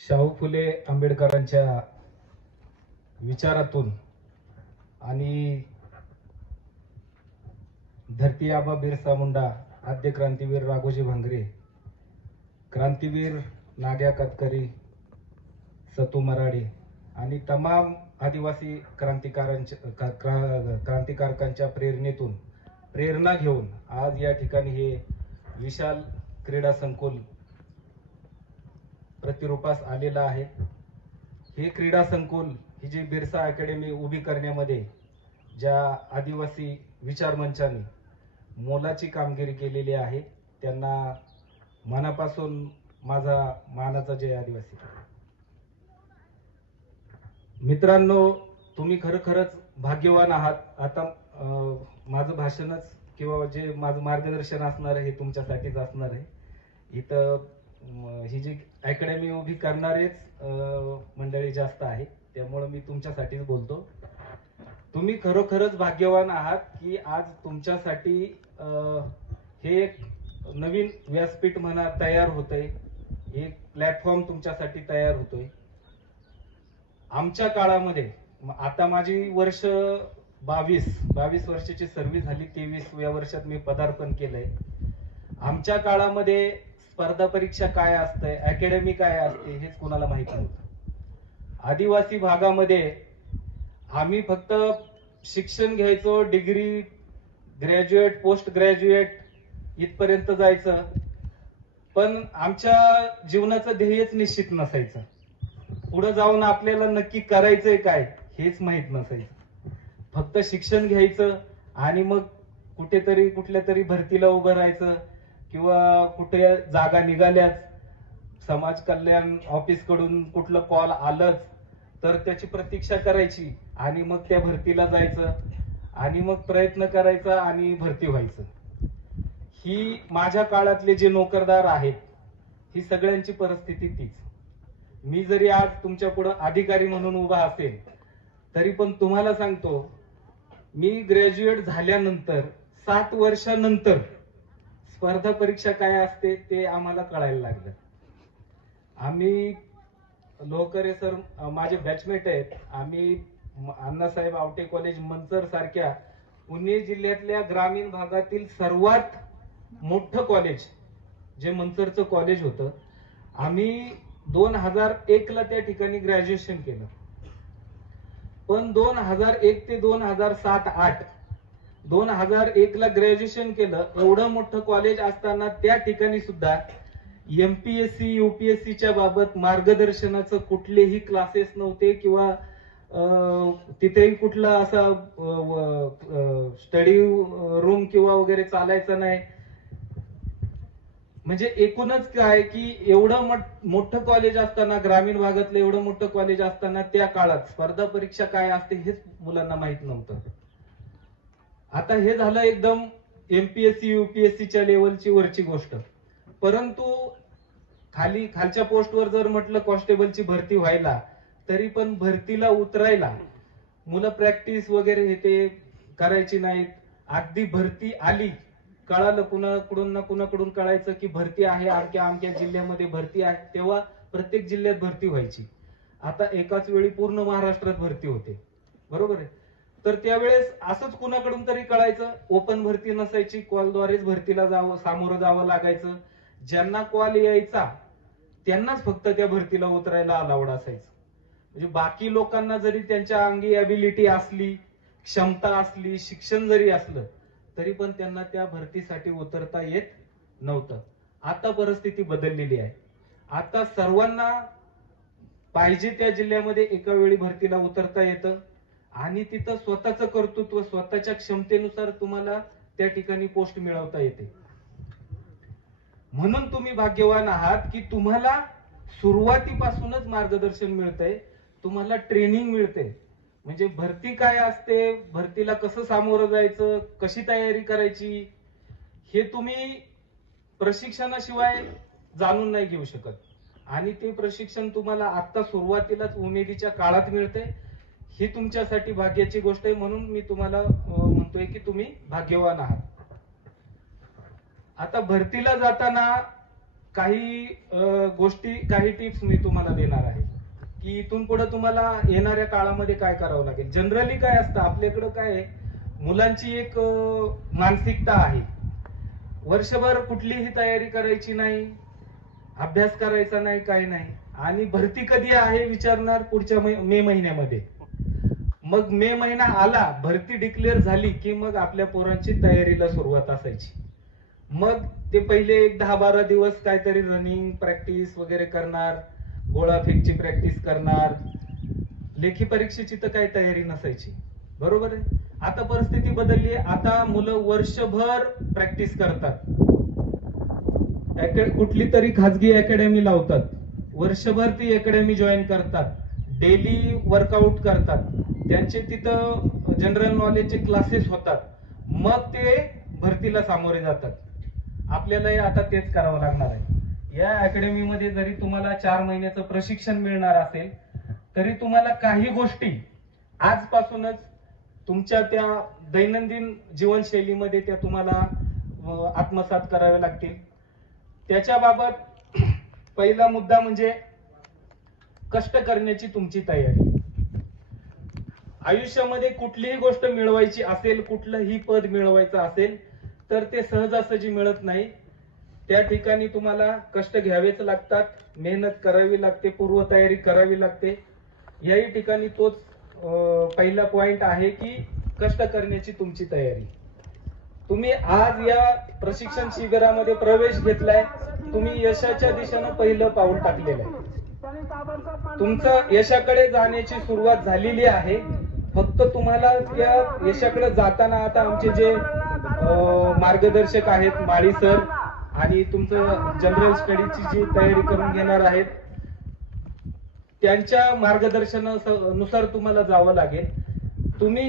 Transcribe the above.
शाहू फुले आंबेडकरांच्या विचारातून आणि धरती आबा बिरसा मुंडा, आद्य क्रांतीवीर राघोजी भांगरे, क्रांतीवीर नाग्या कातकरी, सतू मराडे आणि तमाम आदिवासी क्रांतिकारकांच्या प्रेरणेतून प्रेरणा घेऊन आज या ठिकाणी हे विशाल क्रीडा संकुल प्रतिरूपास आलेलं आहे। हे क्रीडा संकुल ही जी बिरसा अकॅडमी उभी करण्यामध्ये ज्या आदिवासी विचार मंचाने मोलाची कामगिरी केलेली आहे त्यांना मनापासून माझा मानाचा जय। आदिवासी मित्रांनो, तुम्ही खरंच भाग्यवान आहात। आता माझं भाषणच किंवा जे माझं मार्गदर्शन असणार आहे हे तुमच्यासाठीच असणार आहे। इथं ही जी अकॅडमी उभी करणारेच मंडळी जास्त आहे, त्यामुळे मी तुमच्यासाठीच बोलतो। तुम्ही खरोखरच भाग्यवान आहात की आज तुमच्यासाठी हे एक नवीन व्यासपीठ म्हणा तयार होतंय, एक प्लॅटफॉर्म तुमच्यासाठी तयार होतोय। आमच्या काळामध्ये आता माझी वर्ष 22 वर्षाची सर्व्हिस झाली, 23व्या वर्षात मी पदार्पण केलंय। आमच्या काळामध्ये स्पर्धा परीक्षा काय असते, अकॅडमी काय असते हेच कोणाला माहित नव्हतं। आदिवासी भागामध्ये आम्ही फक्त शिक्षण घ्यायचो, डिग्री, ग्रॅज्युएट, पोस्ट ग्रॅज्युएट इथपर्यंत जायचं, पण आमच्या जीवनाचं ध्येयच निश्चित नसायचं। पुढे जाऊन आपल्याला नक्की करायचंय काय हेच माहित नसायचं। फक्त शिक्षण घ्यायचं आणि मग कुठेतरी कुठल्या तरी भरतीला उभं राहायचं किंवा कुठे जागा निघाल्याच, समाज कल्याण ऑफिस कडून कुठलं कॉल आलंच तर त्याची प्रतीक्षा करायची आणि मग त्या भरतीला जायचं आणि मग प्रयत्न करायचा आणि भरती व्हायचं। ही माझ्या काळातले जे नोकरदार आहेत ही सगळ्यांची परिस्थिती तीच। मी जरी आज तुमच्या पुढे अधिकारी म्हणून उभा असेल तरी पण तुम्हाला सांगतो, मी ग्रॅज्युएट झाल्यानंतर 7 वर्षानंतर स्पर्धा परीक्षा काय असते ते आम्हाला कळायला लागलं। आम्ही लोकरे सर माझे बॅचमेट आहेत, आम्ही अण्णासाहेब आवटे कॉलेज मंचर सारख्या पुणे जिल्ह्यातल्या ग्रामीण भागातील सर्वात मोठं कॉलेज जे मंचरचं कॉलेज होतं, आम्ही 2001 ला त्या ठिकाणी ग्रॅज्युएशन केलं। पण 2001 ते 2007-08 2001 ला ग्रॅज्युएशन केलं, एवढं मोठं कॉलेज असताना त्या ठिकाणी सुद्धा एमपीएससी यूपीएससीच्या बाबत मार्गदर्शनाचं कुठलेही क्लासेस नव्हते किंवा तिथेही कुठला असा स्टडी रूम किंवा वगैरे चालायचं नाही। म्हणजे एकूणच काय की एवढं मोठं कॉलेज असताना, ग्रामीण भागातलं एवढं मोठं कॉलेज असताना त्या काळात स्पर्धा परीक्षा काय असते हेच मुलांना माहित नव्हतं। आता हे झालं एकदम एमपीएससी यूपीएससीच्या लेवलची वरची गोष्ट, परंतु खालच्या पोस्टवर जर म्हटलं कॉन्स्टेबलची भरती व्हायला तरी पण भरतीला उतरायला मुलं प्रॅक्टिस वगैरे हे ते करायची नाहीत। अगदी भरती आली, कळालं कुणाकडून कळायचं की भरती आहे, आमच्या जिल्ह्यामध्ये भरती आहे, तेव्हा प्रत्येक जिल्ह्यात भरती व्हायची। आता एकाच वेळी पूर्ण महाराष्ट्रात भरती होते, बरोबर आहे। तर त्यावेळेस असंच कुणाकडून तरी कळायचं, ओपन भरती नसायची, कॉलद्वारेच भरतीला सामोरं जावं लागायचं। ज्यांना कॉल यायचा त्यांनाच फक्त त्या भरतीला उतरायला अलाउड असायचं। म्हणजे बाकी लोकांना जरी त्यांच्या अंगी ॲबिलिटी असली, क्षमता असली, शिक्षण जरी असलं तरी पण त्यांना त्या भरतीसाठी उतरता येत नव्हतं। आता परिस्थिती बदललेली आहे। आता सर्वांना पाहिजे त्या जिल्ह्यामध्ये एका वेळी भरतीला उतरता येतं आणि तिथं स्वतःचं कर्तृत्व, स्वतःच्या क्षमतेनुसार तुम्हाला त्या ठिकाणी पोस्ट मिळवता येते। म्हणून तुम्ही भाग्यवान आहात की तुम्हाला सुरुवातीपासूनच मार्गदर्शन मिळतंय, तुम्हाला ट्रेनिंग मिळते। म्हणजे भरती काय असते, भरतीला कसं सामोरं जायचं, कशी तयारी करायची हे तुम्ही प्रशिक्षणाशिवाय जाणून नाही घेऊ शकत। आणि ते प्रशिक्षण तुम्हाला आता सुरुवातीलाच उमेदीच्या काळात मिळते, ही तुमच्यासाठी भाग्याची गोष्ट आहे। म्हणून मी तुम्हाला म्हणतोय की तुम्ही भाग्यवान आहात। आता भरतीला जाताना काही गोष्टी, काही टिप्स मी तुम्हाला देणार आहे की इथून पुढे तुम्हाला येणाऱ्या काळामध्ये काय करावं लागेल. जनरली काय असतं आपल्याकडं, काय आहे, मुलांची एक मानसिकता आहे, वर्षभर कुठलीही तयारी करायची नाही, अभ्यास करायचा नाही, काही नाही, आणि भरती कधी आहे विचारणार पुढच्या मे महिन्यामध्ये. मग मे महिना आला, भरती डिक्लेअर झाली की मग आपल्या पोरांची तयारीला सुरुवात असायची. मग ते पहिले एक 10-12 दिवस काहीतरी रनिंग प्रॅक्टिस वगैरे करणार, गोळाफेकची प्रॅक्टिस करणार, लेखी परीक्षेची तर काही तयारी नसायची. बरोबर आहे. आता परिस्थिती बदलली आहे. आता मुलं वर्षभर प्रॅक्टिस करतात, कुठली तरी खाजगी अकॅडमी लावतात, वर्षभर ती अकॅडमी जॉईन करतात, डेली वर्कआउट करतात, त्यांचे तिथं जनरल नॉलेजचे क्लासेस होतात, मग ते भरतीला सामोरे जातात. आपल्यालाही आता तेच करावं लागणार आहे. या अकॅडमीमध्ये जरी तुम्हाला 4 महिन्याचं प्रशिक्षण मिळणार असेल तरी तुम्हाला काही गोष्टी आजपासूनच तुमच्या त्या दैनंदिन जीवनशैलीमध्ये त्या तुम्हाला आत्मसात कराव्या लागतील. त्याच्याबाबत पहिला मुद्दा म्हणजे कष्ट करण्याची तुमची तयारी. आयुष्यामध्ये कुठलीही गोष्ट मिळवायची असेल, कुठलंही पद मिळवायचं असेल तर ते सहजासहजी मिळत नाही. त्या ठिकाणी तुम्हाला कष्ट घ्यावेच लागतात, मेहनत करावी लागते, पूर्वतयारी करावी लागते. याही ठिकाणी तोच पहिला पॉइंट आहे की कष्ट करण्याची तुमची तयारी. तुम्ही आज या प्रशिक्षण शिबिरामध्ये प्रवेश घेतलाय, तुम्ही यशाच्या दिशेनं पहिलं पाऊल टाकलेलं आहे. तुमचं यशाकडे जाण्याची सुरुवात झालेली आहे. फक्त तुम्हाला त्या यशाकडे जाताना आता आमचे जे मार्गदर्शक आहेत, माळी सर, आणि तुमचं जनरल स्टडीची जी तयारी करून घेणार आहेत, त्यांच्या मार्गदर्शनानुसार तुम्हाला जावं लागेल. तुम्ही